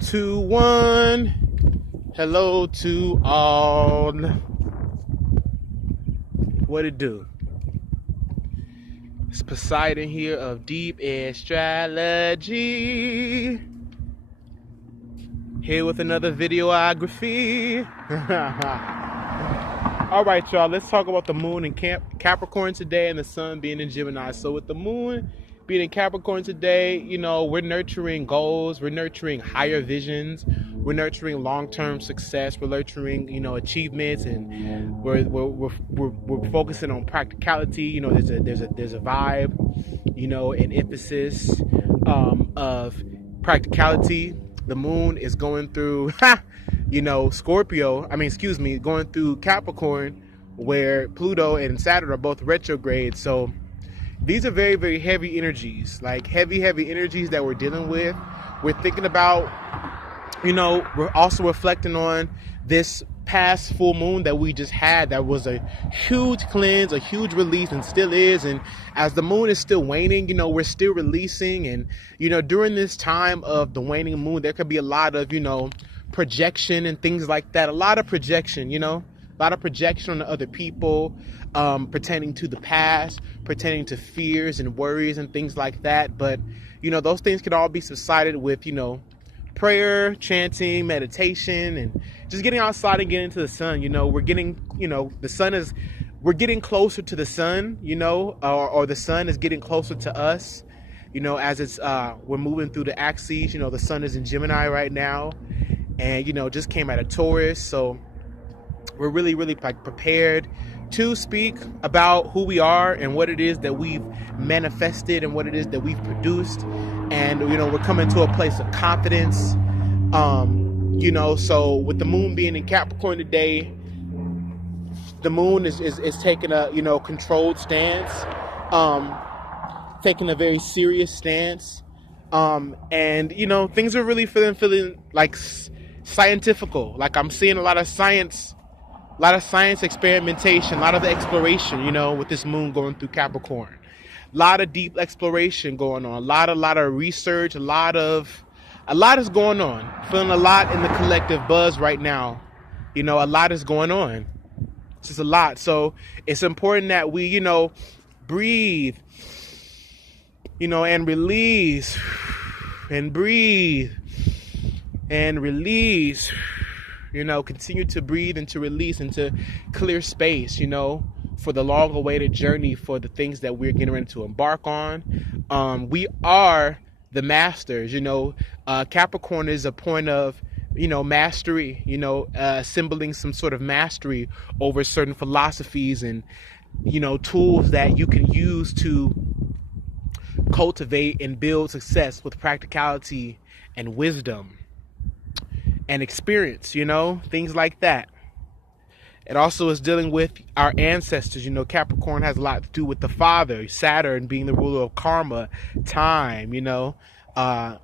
2, 1. Hello to all. What it do? It's Poseidon here of Deep Astrology. Here with another videography. All right, y'all. Let's talk about the moon in Capricorn today and the sun being in Gemini. So with the moon being in Capricorn today, we're nurturing goals, we're nurturing higher visions, we're nurturing long-term success, we're nurturing, achievements, and we're focusing on practicality. There's a vibe, an emphasis of practicality. The moon is going through, going through Capricorn, where Pluto and Saturn are both retrograde. So these are very, very heavy energies, like heavy energies that we're dealing with. We're thinking about, we're also reflecting on this past full moon that we just had. That was a huge cleanse, a huge release, and still is. And as the moon is still waning, we're still releasing. And, during this time of the waning moon, there could be a lot of, projection and things like that. A lot of projection, a lot of projection on other people, pertaining to the past, pertaining to fears and worries and things like that. But, those things could all be subsided with, prayer, chanting, meditation, and just getting outside and getting into the sun. We're getting, we're getting closer to the sun, or the sun is getting closer to us, as it's, we're moving through the axes. The sun is in Gemini right now, and, just came out of Taurus. So we're really, really prepared to speak about who we are and what it is that we've manifested and what it is that we've produced. And, we're coming to a place of confidence. So with the moon being in Capricorn today, the moon is taking a, controlled stance, taking a very serious stance. And, things are really feeling like scientifical. Like I'm seeing a lot of science experimentation, a lot of exploration, with this moon going through Capricorn. A lot of deep exploration going on, a lot of research, a lot is going on. Feeling a lot in the collective buzz right now. A lot is going on. It's just a lot. So it's important that we, breathe, and release, and breathe and release. Continue to breathe and to release and to clear space, for the long-awaited journey, for the things that we're getting ready to embark on. We are the masters, Capricorn is a point of, mastery, assembling some sort of mastery over certain philosophies and, tools that you can use to cultivate and build success with practicality and wisdom and experience, things like that. It also is dealing with our ancestors. Capricorn has a lot to do with the father, Saturn being the ruler of karma, time, the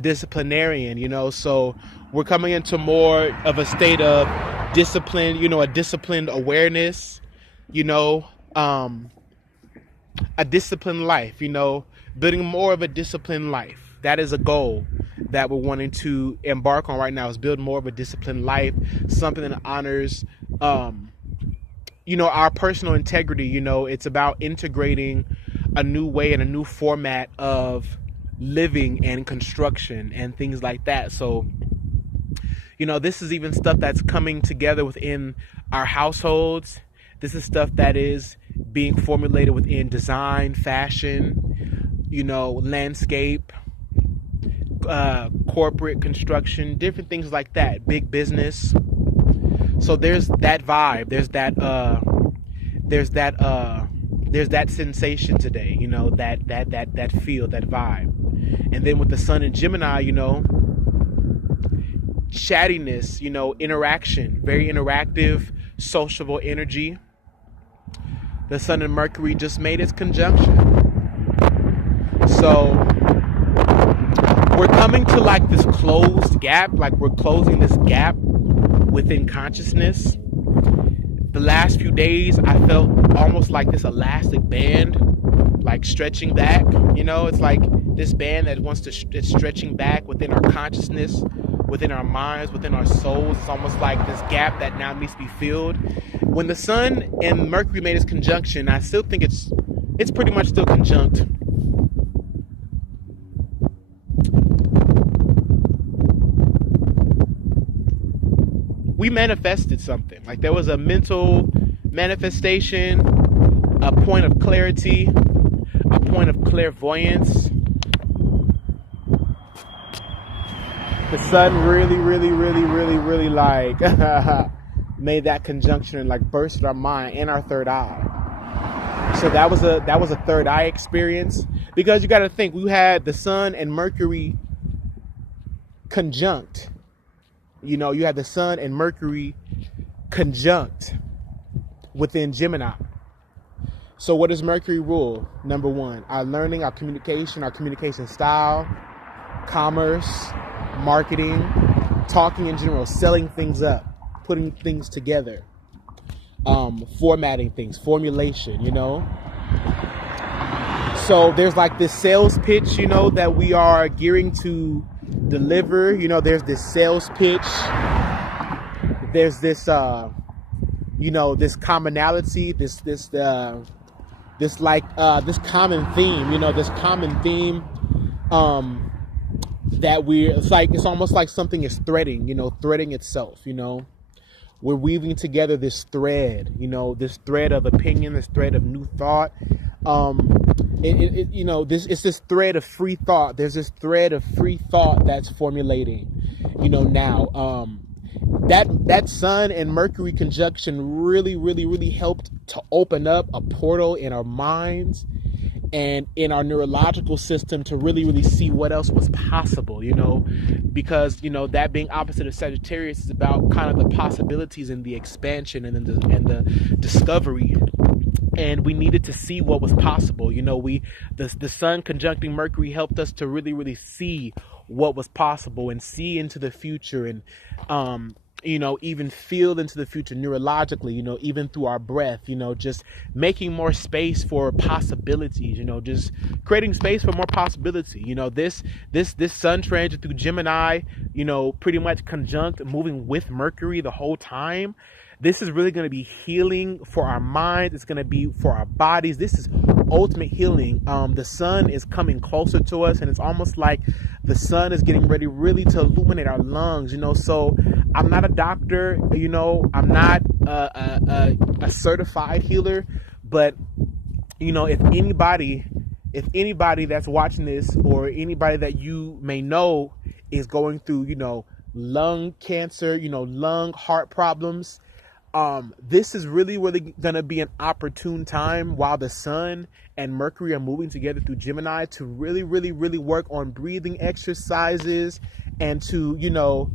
disciplinarian, so we're coming into more of a state of discipline, a disciplined awareness, a disciplined life, building more of a disciplined life. That is a goal that we're wanting to embark on right now, is build more of a disciplined life, something that honors, our personal integrity. It's about integrating a new way and a new format of living and construction and things like that. So, this is even stuff that's coming together within our households. This is stuff that is being formulated within design, fashion, landscape, corporate construction, different things like that, big business. So there's that vibe, there's that sensation today, that feel, that vibe. And then with the sun in Gemini, chattiness, interaction, very interactive, sociable energy. The sun and Mercury just made its conjunction. So we're coming to like this closed gap, like we're closing this gap within consciousness. The last few days, I felt almost like this elastic band, like stretching back. It's like this band that wants to that's stretching back within our consciousness, within our minds, within our souls. It's almost like this gap that now needs to be filled. When the Sun and Mercury made its conjunction, I still think it's pretty much still conjunct. We manifested something. Like there was a mental manifestation, a point of clarity, a point of clairvoyance. The Sun really like made that conjunction and like bursted our mind and our third eye. So that was a third eye experience, because you got to think, we had the Sun and Mercury conjunct. You know, you had the Sun and Mercury conjunct within Gemini. So what does Mercury rule? Number one, our learning, our communication style, commerce, marketing, talking in general, selling things up, putting things together, formatting things, formulation, you know. So there's like this sales pitch, you know, that we are gearing to deliver. You know, there's this sales pitch. There's this, you know, this commonality, this common theme, you know, this common theme, that it's almost like something is threading, you know, threading itself, you know. We're weaving together this thread, you know, this thread of opinion, this thread of new thought. You know, it's this thread of free thought. There's this thread of free thought that's formulating, you know, now. That Sun and Mercury conjunction really helped to open up a portal in our minds and in our neurological system to really see what else was possible, you know, because, you know, that being opposite of Sagittarius is about kind of the possibilities and the expansion and the discovery. And we needed to see what was possible. You know, the Sun conjuncting Mercury helped us to really see what was possible and see into the future, and you know, even feel into the future neurologically, you know, even through our breath, you know, just making more space for possibilities, you know, just creating space for more possibility. You know, this Sun transit through Gemini, you know, pretty much conjunct moving with Mercury the whole time. This is really going to be healing for our minds. It's going to be for our bodies. This is ultimate healing. The Sun is coming closer to us, and it's almost like the Sun is getting ready really to illuminate our lungs, you know. So I'm not a doctor, you know, I'm not a certified healer, but, you know, if anybody that's watching this, or anybody that you may know is going through, you know, lung cancer, you know, heart problems, this is really going to be an opportune time while the Sun and Mercury are moving together through Gemini to really work on breathing exercises and to, you know,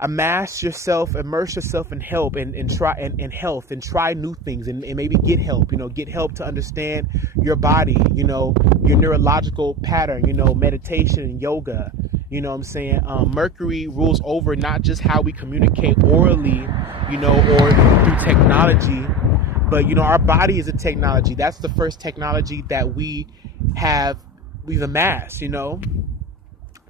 immerse yourself in help and try and health, and try new things, and maybe get help, you know, get help to understand your body, you know, your neurological pattern, you know, meditation and yoga. You know what I'm saying? Mercury rules over not just how we communicate orally, you know, or through technology, but, you know, our body is a technology. That's the first technology that we've amassed, you know.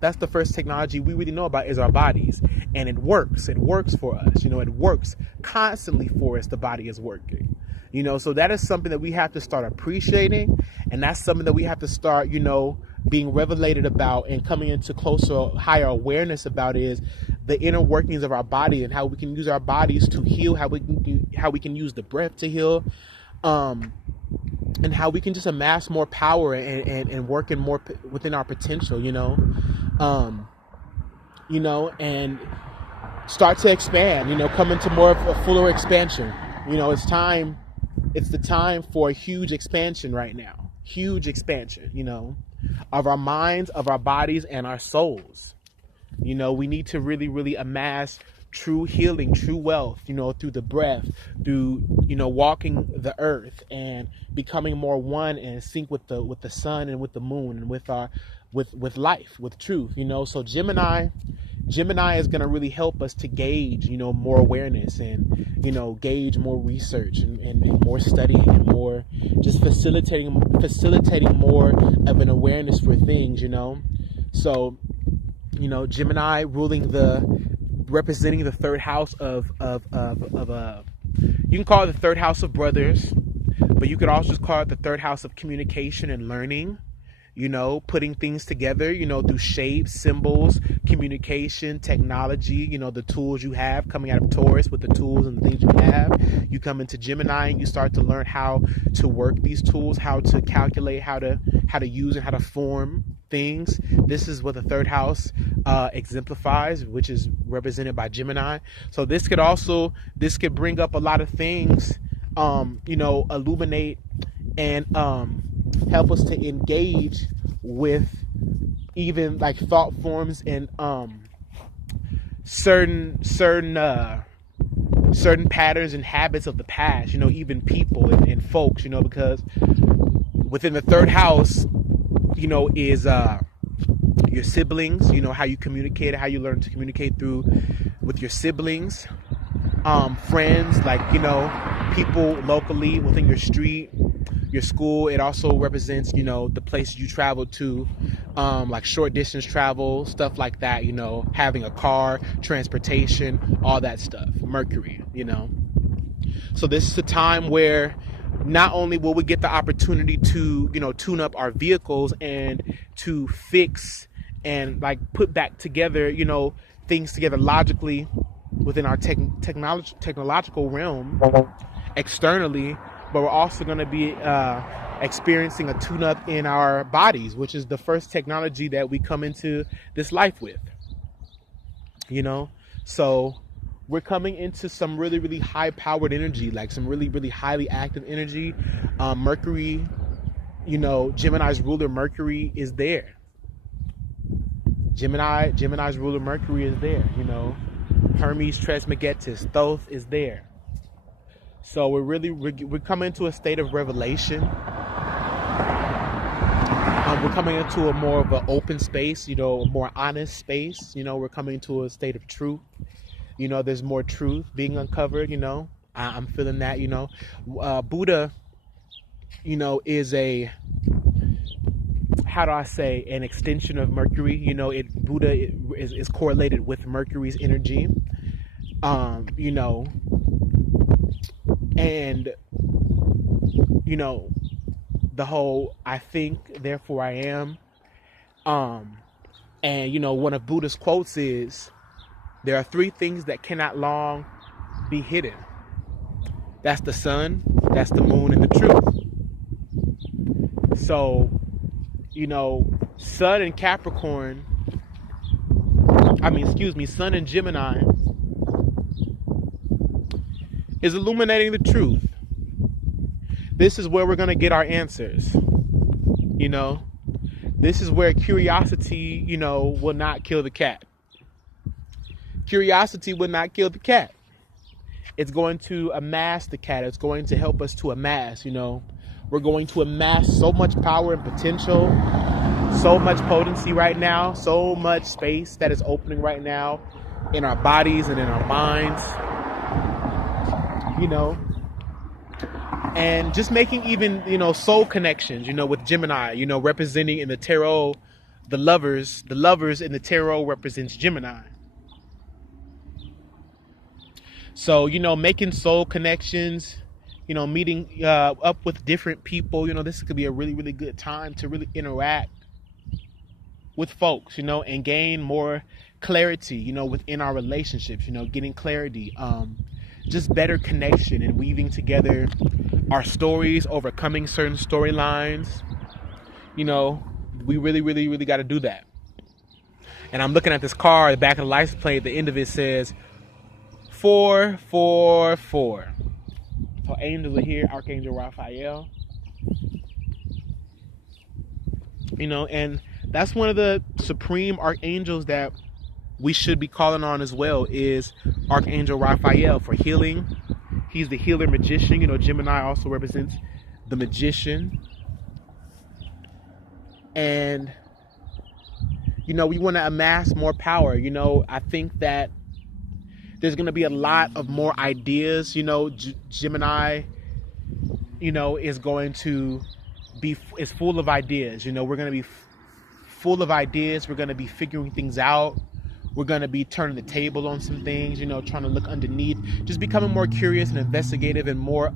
That's the first technology we really know about, is our bodies. And it works. It works for us. You know, it works constantly for us. The body is working. You know, so that is something that we have to start appreciating. And that's something that we have to start, you know, being revelated about and coming into closer, higher awareness about, is the inner workings of our body and how we can use our bodies to heal, how we can use the breath to heal, and how we can just amass more power and work in more within our potential, you know, and start to expand, you know, come into more of a fuller expansion. You know, it's the time for a huge expansion right now, huge expansion, you know, of our minds, of our bodies, and our souls. You know, we need to really amass true healing, true wealth, you know, through the breath, through, you know, walking the earth and becoming more one and in sync with the sun and with the moon and with life, with truth, you know. So Gemini Gemini is going to really help us to gauge, more awareness and, gauge more research and more studying and more just facilitating more of an awareness for things, So, Gemini representing the third house of you can call it the third house of brothers, but you could also just call it the third house of communication and learning, putting things together, through shapes, symbols, communication, technology, the tools you have coming out of Taurus with the tools and the things you have. You come into Gemini and you start to learn how to work these tools, how to calculate, how to use and how to form things. This is what the third house exemplifies, which is represented by Gemini. So this could bring up a lot of things, illuminate and help us to engage with even like thought forms and certain patterns and habits of the past, even people and folks, because within the third house, is your siblings, how you communicate, how you learn to communicate with your siblings, friends, like, people locally within your street, your school. It also represents, the places you travel to, like short distance travel, stuff like that, having a car, transportation, all that stuff. Mercury, So this is a time where not only will we get the opportunity to, tune up our vehicles and to fix and like put back together, things together logically within our technological realm externally, but we're also going to be experiencing a tune-up in our bodies, which is the first technology that we come into this life with, So we're coming into some really, really high-powered energy, like some really, really highly active energy. Mercury, Gemini's ruler Mercury is there. Gemini's ruler Mercury is there, Hermes Trismegistus, Thoth is there. So we're coming into a state of revelation. We're coming into a more of an open space, a more honest space. We're coming to a state of truth. There's more truth being uncovered. I'm feeling that. Buddha, is an extension of Mercury. Buddha is correlated with Mercury's energy. And, the whole I think, therefore I am. And, one of Buddha's quotes is, there are three things that cannot long be hidden. That's the sun, that's the moon, and the truth. So, Sun and Capricorn, Sun and Gemini is illuminating the truth. This is where we're going to get our answers. This is where curiosity, will not kill the cat. Curiosity will not kill the cat. It's going to amass the cat. It's going to help us to amass, We're going to amass so much power and potential, so much potency right now, so much space that is opening right now in our bodies and in our minds, and just making even, soul connections, with Gemini, representing in the tarot, the lovers in the tarot represents Gemini. So, making soul connections, meeting up with different people, this could be a really, really good time to really interact with folks, and gain more clarity, within our relationships, getting clarity, just better connection and weaving together our stories, overcoming certain storylines. We really, really, really got to do that. And I'm looking at this card, the back of the license plate, the end of it says 444. So angels are here, Archangel Raphael. And that's one of the supreme archangels that we should be calling on as well, is Archangel Raphael for healing. He's the healer magician. Gemini also represents the magician. And, You know, we want to amass more power. You know, I think that there's going to be a lot of more ideas. You know, Gemini, you know, is full of ideas. You know, we're going to be full of ideas. We're going to be figuring things out. We're going to be turning the table on some things, you know, trying to look underneath, just becoming more curious and investigative and more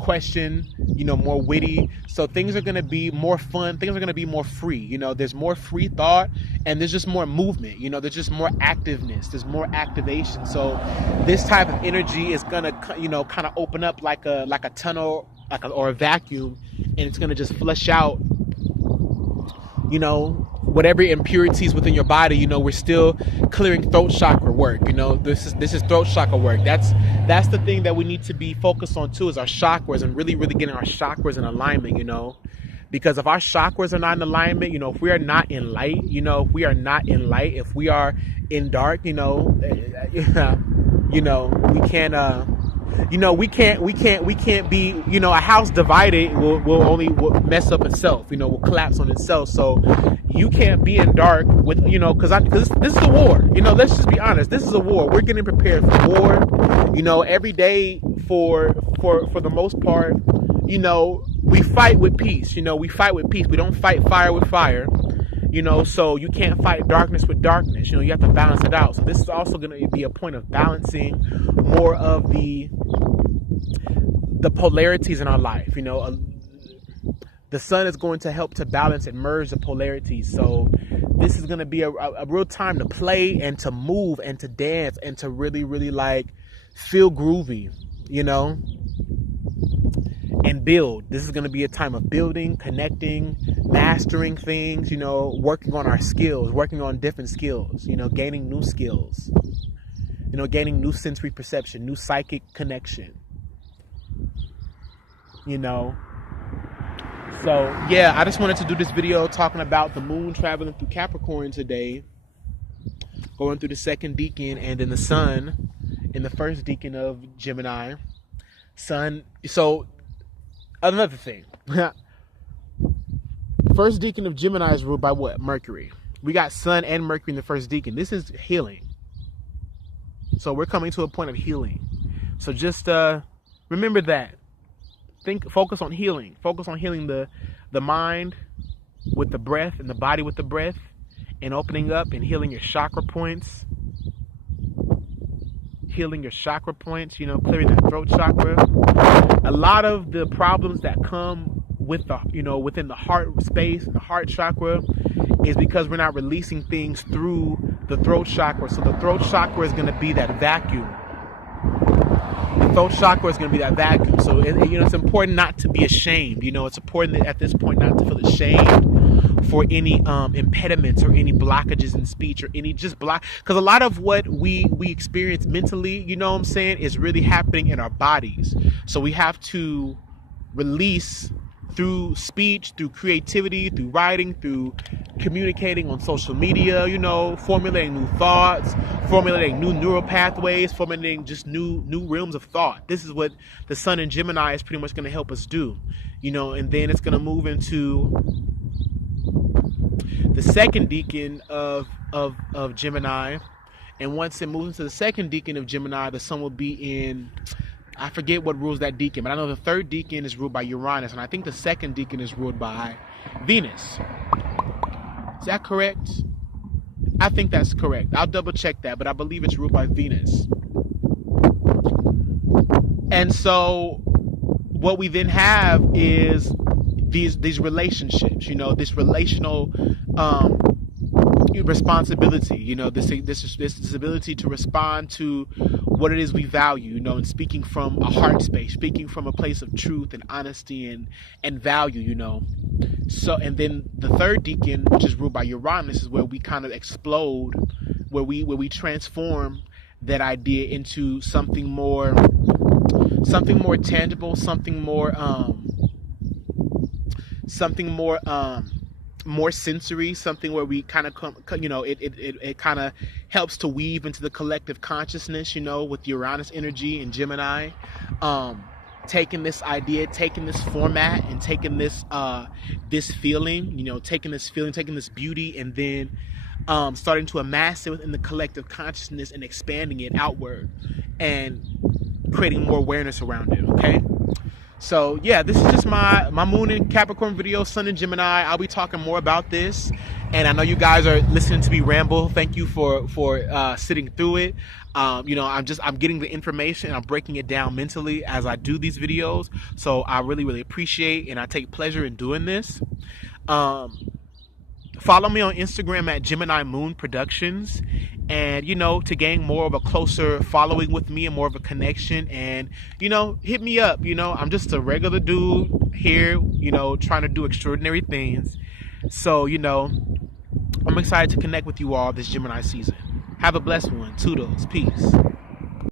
question, you know, more witty. So things are going to be more fun. Things are going to be more free. You know, there's more free thought and there's just more movement. You know, there's just more activeness. There's more activation. So this type of energy is going to, you know, kind of open up like a tunnel, or a vacuum, and it's going to just flush out, you know, whatever impurities within your body. You know, we're still clearing throat chakra work. You know, this is throat chakra work. That's the thing that we need to be focused on too, is our chakras, and really getting our chakras in alignment. You know, because if our chakras are not in alignment, you know, if we are not in light, you know, if we are not in light, if we are in dark, you know, you know, we can't. You know, we can't be, you know, a house divided will only mess up itself, you know, will collapse on itself. So you can't be in dark with, you know, because this is a war, you know, let's just be honest. This is a war. We're getting prepared for war, you know, every day for the most part. You know, we fight with peace, you know, we fight with peace. We don't fight fire with fire. You know, so you can't fight darkness with darkness. You know, you have to balance it out. So this is also going to be a point of balancing more of the polarities in our life. You know, the sun is going to help to balance and merge the polarities. So this is going to be a real time to play and to move and to dance and to really like feel groovy, you know, and build. This is going to be a time of building, connecting, mastering things, you know, working on our skills, working on different skills, you know, gaining new skills, you know, gaining new sensory perception, new psychic connection, you know. So yeah, I just wanted to do this video talking about the moon traveling through Capricorn today, going through the second decan, and then the sun in the first decan of Gemini. Sun, so another thing. First decan of Gemini is ruled by what? Mercury. We got Sun and Mercury in the first decan. This is healing. So we're coming to a point of healing. So just remember that. Focus on healing. Focus on healing the mind with the breath and the body with the breath, and opening up and healing your chakra points. Healing your chakra points, you know, clearing that throat chakra. A lot of the problems that come with the, you know, within the heart space, the heart chakra, is because we're not releasing things through the throat chakra. So the throat chakra is going to be that vacuum. The throat chakra is going to be that vacuum. So, you know, it's important not to be ashamed. You know, it's important at this point not to feel ashamed for any impediments or any blockages in speech or any just block. Because a lot of what we experience mentally, you know what I'm saying, is really happening in our bodies. So we have to release through speech, through creativity, through writing, through communicating on social media, you know, formulating new thoughts, formulating new neural pathways, formulating just new realms of thought. This is what the sun in Gemini is pretty much going to help us do, you know. And then it's going to move into the second decan of Gemini, and once it moves into the second decan of Gemini, the sun will be in, I forget what rules that decan, but I know the third decan is ruled by Uranus, and I think the second decan is ruled by Venus. Is that correct? I think that's correct. I'll double check that, but I believe it's ruled by Venus. And so what we then have is these relationships, you know, this relational responsibility, you know, this ability to respond to what it is we value, you know, and speaking from a heart space, speaking from a place of truth and honesty and value, you know. So, and then the third decan, which is ruled by Uranus, is where we kind of explode, where we transform that idea into something more tangible, something more sensory, something where we kind of come, you know, it kind of helps to weave into the collective consciousness, you know, with Uranus energy and Gemini, taking this idea, taking this format, and taking this this feeling, you know, taking this beauty, and then starting to amass it within the collective consciousness and expanding it outward and creating more awareness around it. Okay. So yeah, this is just my moon in Capricorn video, sun in Gemini. I'll be talking more about this, and I know you guys are listening to me ramble. Thank you for sitting through it. I'm getting the information and I'm breaking it down mentally as I do these videos. So I really appreciate and I take pleasure in doing this. Follow me on Instagram at Gemini Moon Productions, and to gain more of a closer following with me and more of a connection, and hit me up. I'm just a regular dude here, trying to do extraordinary things. So I'm excited to connect with you all this Gemini season. Have a blessed one. Toodles. Peace.